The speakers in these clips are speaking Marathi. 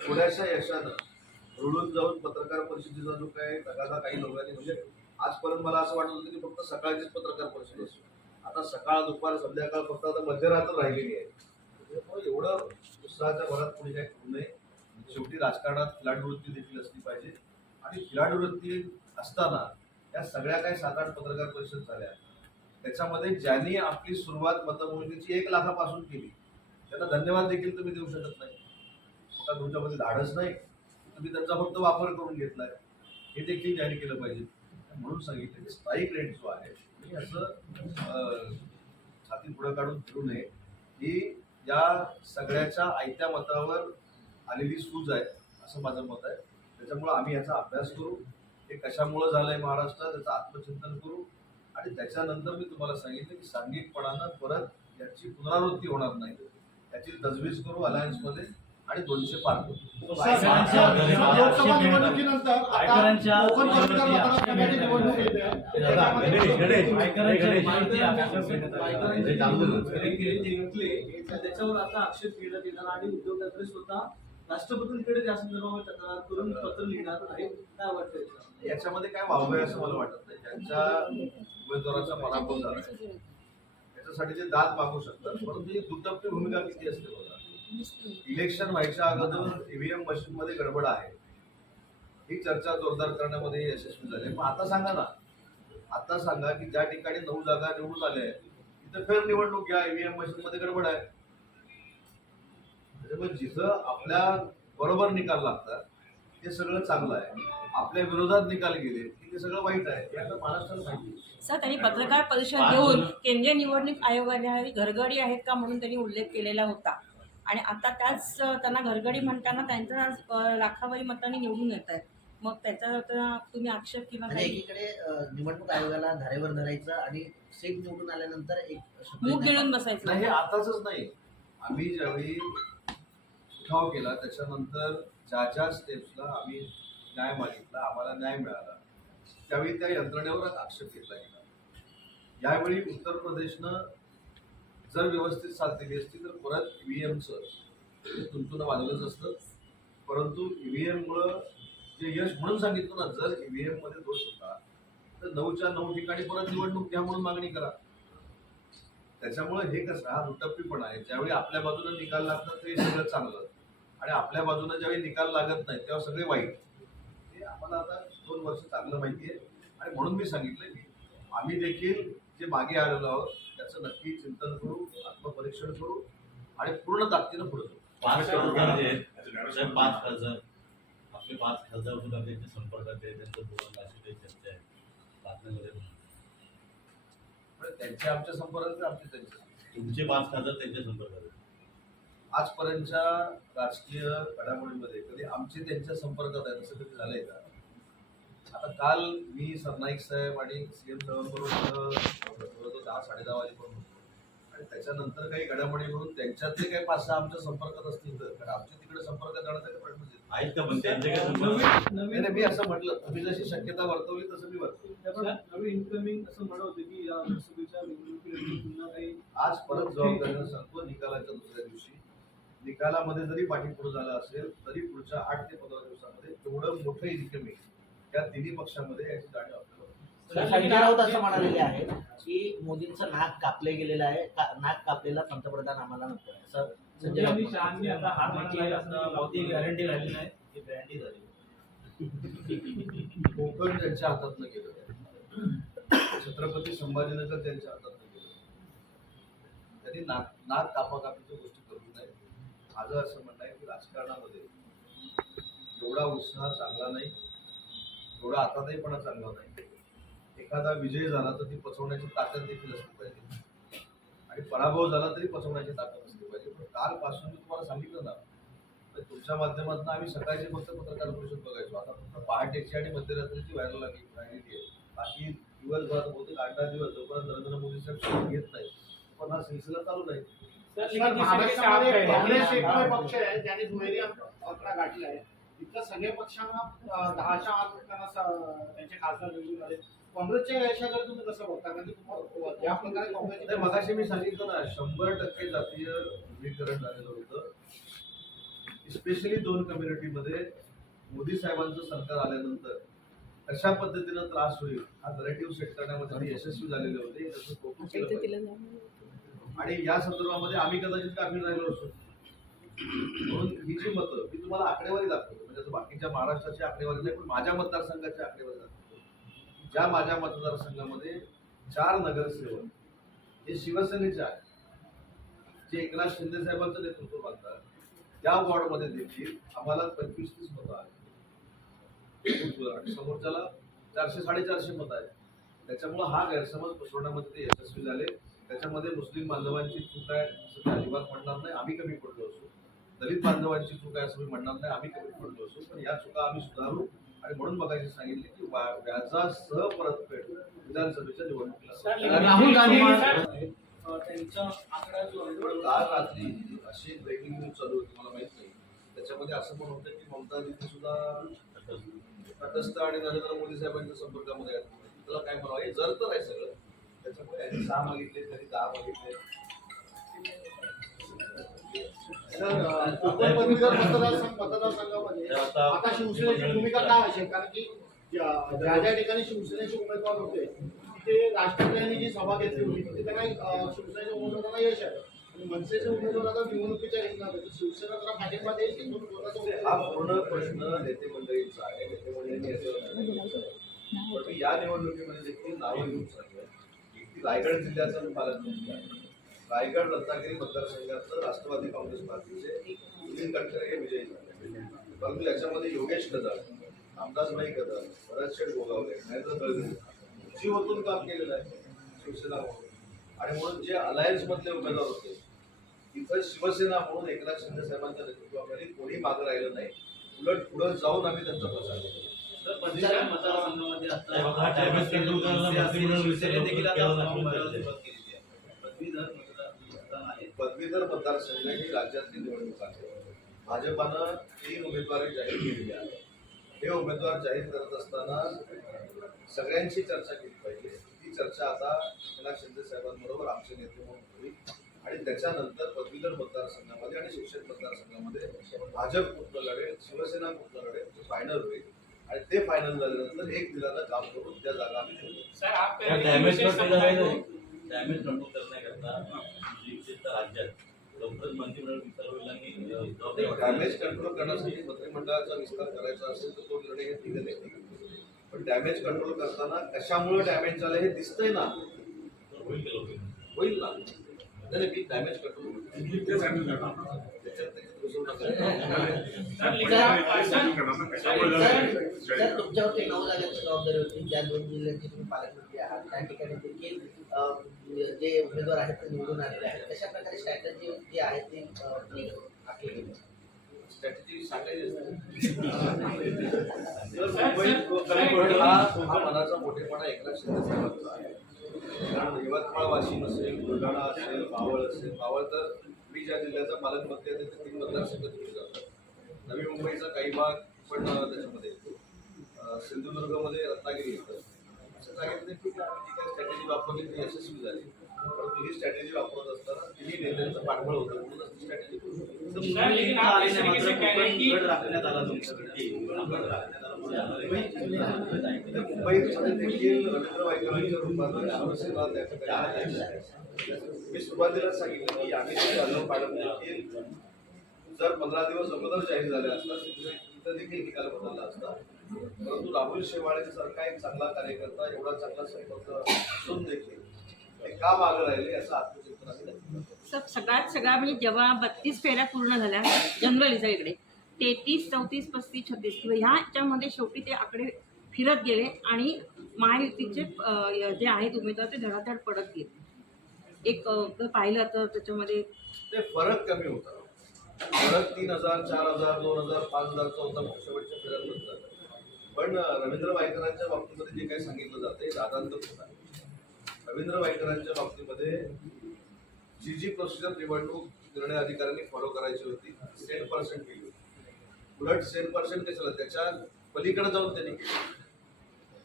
थोड्याशा यशानं रुळून जाऊन पत्रकार परिषदेचा जो काय तगादा काही लोकांनी म्हणजे आजपर्यंत मला असं वाटत होतं की फक्त सकाळचीच पत्रकार परिषद असतो आता सकाळ दुपार संध्याकाळ फक्त आता मध्यरात्र राहिलेली आहे. एवढं उत्साहाच्या भरात कोणी काही करू नये. शेवटी राजकारणात खिलाडू वृत्ती देखील असली पाहिजे. आणि खिलाडू वृत्ती असताना या सगळ्या काही सात आठ पत्रकार परिषद झाल्या. त्याच्यामध्ये ज्यांनी आपली सुरुवात मतमोजणीची एक लाखापासून केली त्यांना धन्यवाद देखील तुम्ही देऊ शकत नाही. आता तुमच्यामध्ये धाडस नाही. तुम्ही त्यांचा फक्त वापर करून घेतलाय. हे देखील जाहीर केलं पाहिजे. म्हणून सांगितलं की स्ट्राईक रेट जो आहे मी असं छाती पुढे काढून फिरू नये. ही या सगळ्याच्या आयत्या मतावर आलेली सूज आहे असं माझं मत आहे. त्याच्यामुळं आम्ही याचा अभ्यास करू. हे कशामुळं झालंय महाराष्ट्रात त्याचं आत्मचिंतन करू. आणि त्याच्यानंतर मी तुम्हाला सांगितलं की सांघिकपणानं परत याची पुनरावृत्ती होणार नाही. याची तजवीज करू अलायन्समध्ये. आणि दोनशे पार करू लोकसभा निवडणुकीनंतर आता आयकरांच्या कोकण पत्रकार मतदारसंघाची निवडणूक येते गणेश, गणेश, आयकरांच्या गणेश. माहिती आक्षेप घेण्यात आले. जे जांभूळ. जिंकले त्याच्यावर आता आक्षेप घेण्यात येणार आणि उद्धव ठाकरे स्वतः राष्ट्रपतींकडे त्या संदर्भात तक्रार करून पत्र लिहिणार आहे काय वाटतंय याच्यामध्ये काय वावग आहे असं मला वाटत नाही ज्यांच्या उमेदवाराचा पराभव झाला त्याच्यासाठी ते दाद मागू शकतात परंतु ही दुटप्पी भूमिका किती असते बघा इलेक्शन व्हायच्या अगोदर ईव्हीएम मशीन मध्ये गडबड आहे. ही चर्चा जोरदार करण्यामध्ये यशस्वी झाली पण आता सांगा ना. आता सांगा की ज्या ठिकाणी नऊ जागा निवडून आल्या आहेत तिथे फेर निवडणूक घ्या ईव्हीएम मशीन मध्ये गडबड आहे. म्हणजे त्याच्यामुळे जिथं आपल्या बरोबर निकाल लागतात ते सगळं चांगलं आहे. आपल्या विरोधात निकाल गेले ते सगळं वाईट आहे. आता आहे. सर त्यांनी पत्रकार परिषद घेऊन केंद्रीय निवडणूक आयोगाने घरगडी आहेत का म्हणून त्यांनी उल्लेख केलेला होता? आणि आता त्याच त्यांना घरगडी म्हणताना त्यांचा लाखावरी मतांनी निवडून येत आहे मग त्याचा तुम्ही आक्षेप किंवा एकीकडे निवडणूक आयोगाला धारेवर धरायचं आणि सीट निवडून आल्यानंतर एक मूग नाही. गिळून नाही बसायचं हे आताच नाही. आम्ही ज्यावेळी उठाव केला त्याच्यानंतर ज्या ज्या स्टेप्सला आम्ही न्याय मागितला आम्हाला न्याय मिळाला त्यावेळी त्या यंत्रणेवरच आक्षेप घेतला गेला. यावेळी उत्तर प्रदेशनं जर व्यवस्थित साथ दिली असती तर परत ईव्हीएमचं तुमचं वाजलंच असतं. परंतु ई व्ही एममुळं जे यश म्हणून सांगितलं ना जर ई व्ही मध्ये दोष होता तर नऊच्या नऊ ठिकाणी परत निवडणूक घ्या म्हणून मागणी करा. त्याच्यामुळे हे कसं हा दुटप्पीपणा आहे. ज्यावेळी आपल्या बाजूने निकाल लागतात ते सगळं चांगलं. आणि आपल्या बाजूने ज्यावेळी निकाल लागत नाही तेव्हा सगळे वाईट. हे आम्हाला आता दोन वर्ष चांगलं माहिती आहे. आणि म्हणून मी सांगितलं की आम्ही देखील जे मागे आलेलो आहोत त्याचं नक्की चिंतन करू आत्मपरीक्षण करू आणि पूर्ण ताकदीनं पुढे जाऊ. पाच खासदार जे आहेत, साहेब, पाच खासदार आपले पाच खासदार सुद्धा त्यांच्या संपर्कात आहे त्यांचं बोलणं अशी काही चर्चा आहे. बातम्यांमध्ये पण. त्यांच्या आमच्या संपर्कात आमचे त्यांचे तुमचे पाच खासदार त्यांच्या संपर्कात आहेत. आजपर्यंतच्या राजकीय घडामोडीमध्ये कधी आमचे त्यांच्या संपर्कात आहे असं कधी झालंय का? आता काल मी सरनाईक साहेब आणि सी एम साहेबांबरोबर दहा साडे दहा वाजेपर्यंत होतो. आणि त्याच्यानंतर काही घडामोडी म्हणून त्यांच्यातले काही पाच सहा आमच्या संपर्कात असतील तर. कारण आमच्या तिकडे संपर्कात जाण्याचा काही प्रश्नच येत नाही. आहेत का पण त्यांचे संपर्क? मी असं म्हटलं तुम्ही जशी शक्यता वर्तवली तसं मी वर्तवली. इन्कमिंग असं म्हणत होते की या लोकसभेच्या पुन्हा काही आज परत जबाबदारीनं सांगतो निकालाच्या दुसऱ्या दिवशी. निकालामध्ये जरी पाठीपुढे झालं असेल तरी पुढच्या आठ ते पंधरा दिवसामध्ये एवढं मोठं इन्कमिंग या तिन्ही पक्षामध्ये याची जाणीव आपल्याला राऊत असं म्हणालेले आहेत की मोदींचं नाक कापले गेलेलं आहे. का- नाक कापलेला पंतप्रधान आम्हाला नको आहे असं संजय राऊत गॅरंटी राहिली नाही ती ब्रँडी झाली. कोकण त्यांच्या हातातनं गेलं. छत्रपती संभाजीनगर त्यांच्या हातातनं गेलं. त्यांनी नाक नाक कापाकापीच्या गोष्टी करू नये. माझं असं म्हणणं आहे की राजकारणामध्ये एवढा उत्साह चांगला नाही. एवढा आताताईपणा चांगला नाही. एखादा विजय झाला तर ती पचवण्याची ताकद देखील असली पाहिजे. आणि पराभव झाला तरी पचवण्याची ताकद असली पाहिजे. पण कालपासून मी तुम्हाला सांगितलं ना तर तुमच्या माध्यमातून आम्ही सकाळची फक्त पत्रकार परिषद बघायचो. आता फक्त पहाटेची आणि मध्यरात्रीची व्हायरल लागली राहिलेली आहे. बाकी दिवसभरात बहुतेक आठ दहा दिवस जोपर्यंत नरेंद्र मोदी साहेब घेत नाही पण हा सिलसिला चालू नाही काँग्रेस एकमेव पक्ष आहे ज्याने दुहेरी आकडा गाठला आहे इतर सगळ्या पक्षांना दहाच्या आत लोकांना स- त्यांचे खासदार निवडून आले. काँग्रेसच्या यशाकडे तुम्ही कसं बघता? कारण की ज्या प्रकारे नाही काँग्रेसचे मगाशी मी सांगितलं ना शंभर टक्के जातीय ध्रुवीकरण झालेलं होतं. स्पेशली दोन कम्युनिटीमध्ये मोदी साहेबांचं सरकार आल्यानंतर कशा पद्धतीनं त्रास होईल. हा नरेटिव्ह सेट करण्यामध्ये ते यशस्वी झालेले होते. आणि या संदर्भामध्ये आम्ही कदाचित कामी राहिलो असतो. म्हणून ही जी मतं मी तुम्हाला आकडेवारी दाखवतो. म्हणजे बाकीच्या महाराष्ट्राच्या आकडेवारी नाही पण माझ्या मतदारसंघाच्या आकडेवारी ज्या माझ्या मतदारसंघामध्ये चार नगरसेवक हे शिवसेनेचे आहेत जे एकनाथ शिंदे साहेबांचं नेतृत्व बांधतात त्या वॉर्डमध्ये देखील आम्हाला पंचवीस तीस मतं आहेत. समोरच्याला चारशे साडेचारशे मतं आहेत. त्याच्यामुळं हा गैरसमज पसरवण्यामध्ये ते यशस्वी झाले. त्याच्यामध्ये मुस्लिम बांधवांची चूक आहे असं ते अजिबात म्हणणार नाही. आम्ही कमी पडलो असू. दलित बांधवांची चूक आहे असं मी म्हणणार नाही. आम्ही कमी पडलो असू पण या चुका आम्ही सुधारू आणि म्हणून बघायचे सांगितले की व्याजासह परतफेड विधानसभेच्या निवडणुकीला राहुल गांधी अं, त्यांचा आकडा जो आहे पण काल रात्री अशी ब्रेकिंग न्यूज चालू होती मला माहीत नाही. त्याच्यामध्ये असं पण होतं की ममता दिदी सुद्धा तटस्थ आणि नरेंद्र मोदी साहेबांच्या संपर्कामध्ये आहेत. त्याला काय म्हणावं? हे जर तर आहे सगळं. त्याच्यामुळे यांनी सहा मागितले त्यांनी दहा मागितले. तर, कोकण पदवीधर मतदारसंघ मतदारसंघामध्ये आता शिवसेनेची भूमिका काय असेल? कारण की ज्या ठिकाणी शिवसेनेचे उमेदवार होते तिथे राष्ट्रपतींनी जी सभा घेतली होती तिथे शिवसेनेच्या उमेदवारांना यश आहे आणि मनसेचे उमेदवार आता निवडणुकीच्या रिंगणात. शिवसेना जरा पाठिंबा देईल की हा पूर्ण प्रश्न नेते मंडळींचा आहे. नेते मंडळींनी पण मी या निवडणुकीमध्ये देखील नावं घेऊन सांगतो की रायगड जिल्ह्याचा पालकमंत्री आहे. रायगड रत्नागिरी मतदारसंघात राष्ट्रवादी काँग्रेस पार्टीचे नितीन गडकरी हे विजयी झाले. परंतु याच्यामध्ये योगेश कदम रामदासभाई कदम भरतशेठ गोगावले नरेंद्र दळवे. जीवतून काम केलेलं आहे शिवसेना म्हणून. आणि म्हणून जे अलायन्स मधले उमेदवार होते इथं शिवसेना म्हणून एकनाथ शिंदे साहेबांच्या नेतृत्वाखाली कोणी मागं राहिलं नाही. उलट पुढे जाऊन आम्ही त्यांचा प्रचार केला. तर पदवीधर मतदारसंघामध्ये आता पदवीधर मतदारसंघ ही राज्यातली निवडणूक आहे. भाजपानं तीन उमेदवारी जाहीर केलेली आहे. हे उमेदवार जाहीर करत असताना सगळ्यांची चर्चा केली पाहिजे. ती चर्चा आता एकनाथ शिंदे साहेबांबरोबर आमचे नेते म्हणून होईल. आणि त्याच्यानंतर पदवीधर मतदारसंघामध्ये आणि शिक्षक मतदारसंघामध्ये भाजप कुठलं लढेल शिवसेना कुठलं लढेल ते फायनल होईल. आणि ते फायनल झाल्यानंतर एक दिलानं काम करून त्या जागा आम्ही डॅमेज कंट्रोल करण्याकरता राज्यात लवकरच मंत्रिमंडळ विस्तार. डॅमेज कंट्रोल करण्यासाठी मंत्रिमंडळाचा विस्तार करायचा असेल तर तो निर्णय हे तिघे घेतील. पण डॅमेज कंट्रोल करताना कशामुळे डॅमेज झालं हे दिसतंय ना होईल? होईल ना नाही नाही, मी डॅमेज तर तुमच्यावरती नऊ जागांची जबाबदारी होती ज्या दोन जिल्ह्यांचे तुम्ही पालकमंत्री आहात त्या ठिकाणी देखील जे उमेदवार आहेत ते निवडून आलेले आहेत. कशा प्रकारे स्ट्रॅटजी जी आहे ती आखली गेली? स्ट्रॅटेजी सांगायची हा मनाचा मोठेपणा एकनाथ शिंदे साहेबांचा आहे. कारण यवतमाळ वाशिम असेल बुलढाणा असेल मावळ असेल मावळ तर मी ज्या जिल्ह्याचा पालकमंत्री आहे तिथे तीन मतदारसंघ तिकडे जातात नवी मुंबईचा काही भाग पण त्याच्यामध्ये येतो. सिंधुदुर्गमध्ये रत्नागिरी येतं. अशा जागेमध्ये ठीक आहे. आम्ही जी काही स्ट्रॅटेजी वापरली ती यशस्वी झाली. परंतु ही स्ट्रॅटेजी वापरत असताना तिन्ही नेत्यांचं पाठबळ होतं म्हणूनच ती स्ट्रॅटेजी हैं. मी सुरुवातीला सांगितलं की आम्ही मॅडम देखील जर पंधरा दिवस अगोदर जाहीर झाले असतात तर इथं देखील निकाल बदलला असता. परंतु राहुल शेवाळे सारखा एक चांगला कार्यकर्ता एवढा चांगला संपर्क असून देखील ते का मागं राहिले याचं आत्मचिंतन आम्ही. सब सगळ्यात सगळा म्हणजे जेव्हा बत्तीस फेऱ्या पूर्ण झाल्या जनरली सगळीकडे तेहतीस चौतीस पस्तीस छत्तीस किंवा ह्या ह्याच्यामध्ये शेवटी ते आकडे फिरत गेले आणि महायुतीचे जे आहेत उमेदवार ते धडाधड पडत गेले. एक पाहिलं तर त्याच्यामध्ये ते फरक कमी होता. फरक तीन हजार चार हजार दोन हजार पाच हजारचा होता मग शेवटच्या फेऱ्यांमध्ये पण रवींद्र वायकरांच्या बाबतीमध्ये जे काही सांगितलं जाते दादांत होत आहे. रवींद्र वायकरांच्या बाबतीमध्ये जी जी प्रोसिजर निवडणूक निर्णय अधिकाऱ्यांनी फॉलो करायची होती सेन पर्सेंट केली होती उलट सेन पर्सेंट कशाला त्याच्या पलीकडे जाऊन त्यांनी केली.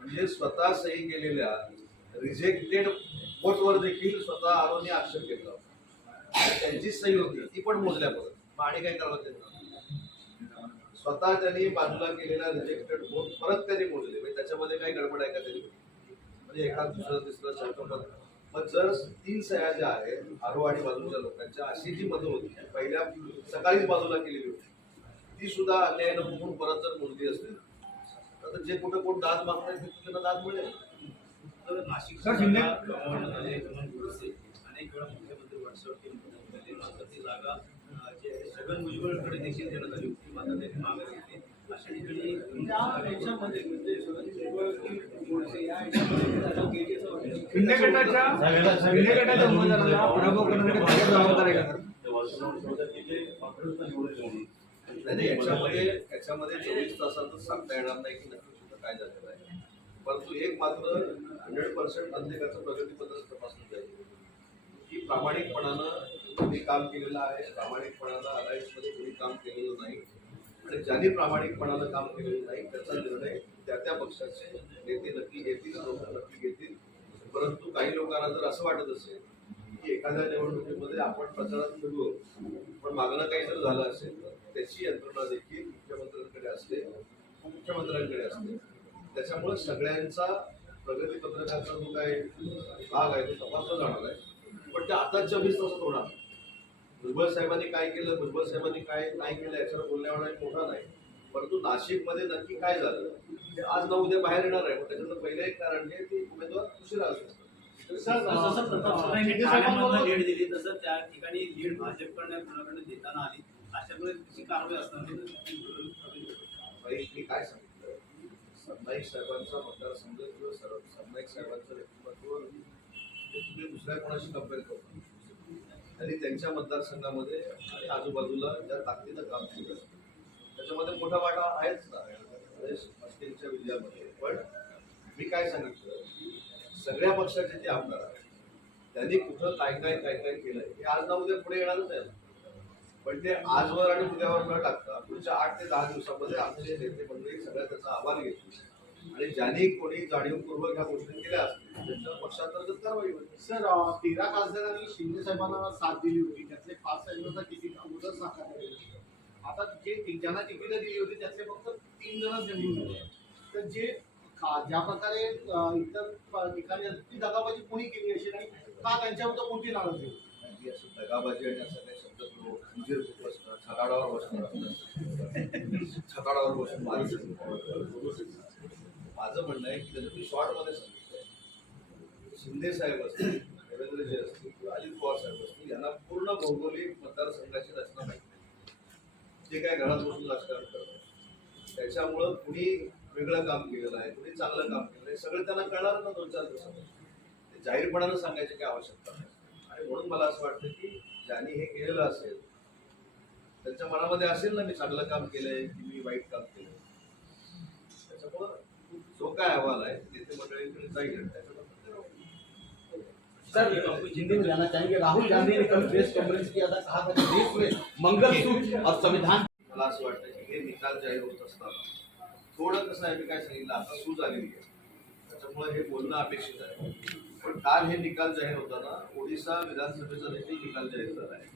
म्हणजे स्वतः सही केलेल्या रिजेक्टेड वोटवर देखील स्वतः आरोने आक्षेप घेतला त्यांची सही होती ती पण मोजल्या परत मग आणि काय करावं त्यांना? स्वतः त्यांनी बाजूला केलेला रिजेक्टेड वोट परत त्यांनी मोजले म्हणजे त्याच्यामध्ये काही गडबड आहे का तरी म्हणजे एखाद दुसरं तिसरं चौथं मत मग जर तीन सह्या ज्या आहेत आरोवाडी बाजूच्या लोकांच्या अशी जी मतं होती पहिल्या सकाळीच बाजूला केलेली होती ती सुद्धा अन्यायानं बघून परत जर मोजली असतील तर जे कुठे कोण दाद मागतात त्यांना दाद मिळेल? तर नाशिक अनेक वेळा मुख्यमंत्री व्हॉट्सअपची मदत केली ती जागा छगन भुजबळकडे देखील देण्यात आली होती मात्र त्यांनी मागे घेतली अशा ठिकाणी याच्यामध्ये म्हणजे छगन भुजबळ की गोडसे या याच्यामध्ये त्याला गेटेचं वाटतं. शिंदे गटाच्या शिंदे गटाच्या उमेदवाराला पराभव करण्यासाठी भाजप जबाबदार आहे का सर? नाही नाही, याच्यामध्ये याच्यामध्ये चोवीस तासातच सांगता येणार नाही की नक्की कुठं काय झालेलं आहे परंतु एक मात्र हंड्रेड पर्सेंट प्रत्येकाचं प्रगतीपत्र तपासलं जाईल की प्रामाणिकपणानं कोणी काम केलेलं आहे प्रामाणिकपणाला अलायन्समध्ये कोणी काम केलेलं नाही. आणि ज्यांनी प्रामाणिकपणानं काम केलेलं नाही त्याचा निर्णय त्या त्या पक्षाचे नेते नक्की घेतील लोक नक्की घेतील. परंतु काही लोकांना जर असं वाटत असेल की एखाद्या निवडणुकीमध्ये आपण प्रचारात फिरलो पण मागणं काही जर झालं असेल तर त्याची यंत्रणा देखील मुख्यमंत्र्यांकडे असते मुख्यमंत्र्यांकडे असते. त्याच्यामुळे सगळ्यांचा प्रगती पत्रकाचा जो काही भाग आहे तो तपासला जाणार आहे. पण ते आता चोवीस तासात होणार. भुजबळ साहेबांनी काय केलं? भुजबळ साहेबांनी काय नाही केलं याच्यावर बोलण्यावर एक मोठा नाही. परंतु नाशिकमध्ये नक्की काय झालं? ते आज ना उद्या बाहेर येणार आहे. त्याच्यातलं पहिलं एक कारण हे की उमेदवार उशिरा असतो सर, जसं प्रताप अं, सरनाईकने शिंदे ठाण्यामधनं साहेबांबरोबर- लीड दिली. तसं त्या ठिकाणी लीड भाजपकडनं देताना आली. कारवाई असणार मी काय सांगितलं? सरनाईक साहेबांचा मतदारसंघ किंवा सर सरनाईक साहेबांचं व्यक्तिमत्व तुम्ही दुसऱ्या कोणाशी कंपेअर करतो त्यांनी त्यांच्या मतदारसंघामध्ये आणि आजूबाजूला ज्या ताकदीनं काम केलं त्याच्यामध्ये मोठा वाटा आहेच ना. गणेश विजयामध्ये. पण मी काय सांगितलं सगळ्या पक्षाचे जे आमदार आहेत त्यांनी कुठं काय काय काय काय केलंय हे आज ना उद्या पुढे येणारच आहे. पण ते आजवर आणि उद्यावर न टाकता पुढच्या आठ ते दहा दिवसामध्ये आमचे नेते मंडळी सगळ्या त्याचा आभार घेतील. आणि ज्यांनी कोणी जाणीवपूर्वक ह्या गोष्टी केल्या असतील त्यांच्या पक्षांतर्गत कारवाई होईल सर तेरा खासदारांनी शिंदे साहेबांना साथ दिली होती त्यातले पाच साहेबांना तिकीट अगोदर गेलं. आता जे ज्यांना तिकीट दिली होती त्यातले फक्त तीन जणच निवडून आले तर जे ज्या प्रकारे इतर ठिकाणी ती दगाबाजी कोणी केली असेल आणि का त्यांच्यावर कोणती नाराजी होती? असं दगाबाजी आणि असं काही शब्द तो उंदीर बसणं छताडावर बसणं छताडावर बसून मारायचं. माझं म्हणणं आहे की त्याचं मी शॉर्टमध्ये सांगितलं शिंदे साहेब असतील देवेंद्रजी असतील किंवा अजित पवार साहेब असतील यांना पूर्ण भौगोलिक मतदारसंघाची रचना माहिती नाही. ते काय घरात बसून राजकारण करतात. त्याच्यामुळं कुणी वेगळं काम केलेलं आहे कुणी चांगलं काम केलं आहे सगळं त्यांना कळणार ना दोन चार दिवसात ते जाहीरपणानं सांगायची काही आवश्यकता नाही. आणि म्हणून मला असं वाटतं की ज्यांनी हे केलेलं असेल त्यांच्या मनामध्ये असेल ना मी चांगलं काम केलंय की मी वाईट काम केलंय. त्याच्यामुळं जो काय अहवाल आहे? नेते मंडळींकडे जाईल. ते. सर में जाना चाहेंगे राहुल गांधी ने कल प्रेस कॉन्फ्रेंस किया था कहा था कि देश में मंगलसूत्र और संविधान मला असं वाटतं की हे निकाल जाहीर होत असताना थोडं कसं आहे मी काय सांगितलं? आता सूज आलेली आहे. त्याच्यामुळे हे बोलणं अपेक्षित आहे. पण काल हे निकाल जाहीर होताना ओडिशा विधानसभेचा देखील निकाल जाहीर झाला आहे.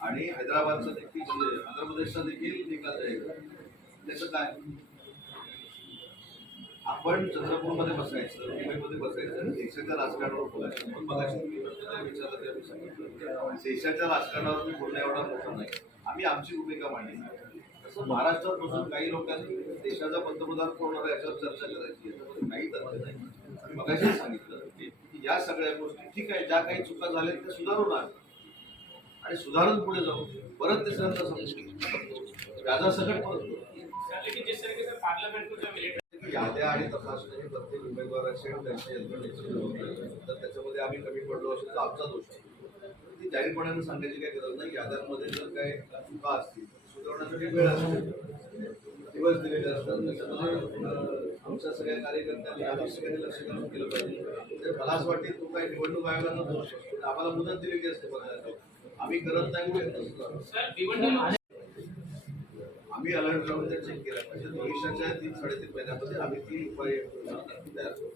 आणि हैदराबादचा देखील म्हणजे आंध्र प्रदेशचा देखील निकाल जाहीर झाला त्याचं काय? आपण चंद्रपूरमध्ये बसायचं मुंबईमध्ये बसायचं आणि देशाच्या राजकारणावर बोलायचं. पण मगाशी तुम्ही प्रश्न विचारला मी सांगितलं देशाच्या राजकारणावर मी बोलणं एवढा मोठा नाही. आम्ही आमची भूमिका मांडली. तसं महाराष्ट्रात बसून काही लोकांनी देशाचा पंतप्रधान कोण होणार याच्यावर चर्चा करायची याच्यामध्ये काही तथ्य नाही. मी मगाशी सांगितलं की या सगळ्या गोष्टी ठीक आहे ज्या काही चुका झाल्या त्या सुधारून आल्या आणि सुधारून पुढे जाऊ. परत तिसऱ्यांदा समजू व्याजासकट परत याद्या आणि तपासणी हे प्रत्येक उमेदवाराचे आणि त्यांच्या तर त्याच्यामध्ये आम्ही कमी पडलो असेल तर आमचा दोष आहे. ती जाहीरपणाने सांगायची काही गरज नाही. याद्यांमध्ये जर काही चुका असतील सुधारण्यासाठी वेळ असते. दिवस दिलेले असतात. त्याच्यामध्ये आमच्या सगळ्या कार्यकर्त्यांनी आम्ही सगळ्यांनी लक्ष घालून केलं पाहिजे. तर मला असं वाटते तो काही निवडणूक आयोगाचा दोष आम्हाला मुदत दिलेली असते बघायला आम्ही करत नाही म्हणून आम्ही अलर्ट राहून त्या चेक केला पाहिजे भविष्याच्या तीन साडेतीन महिन्यामध्ये आम्ही ती उपाय तयार करू.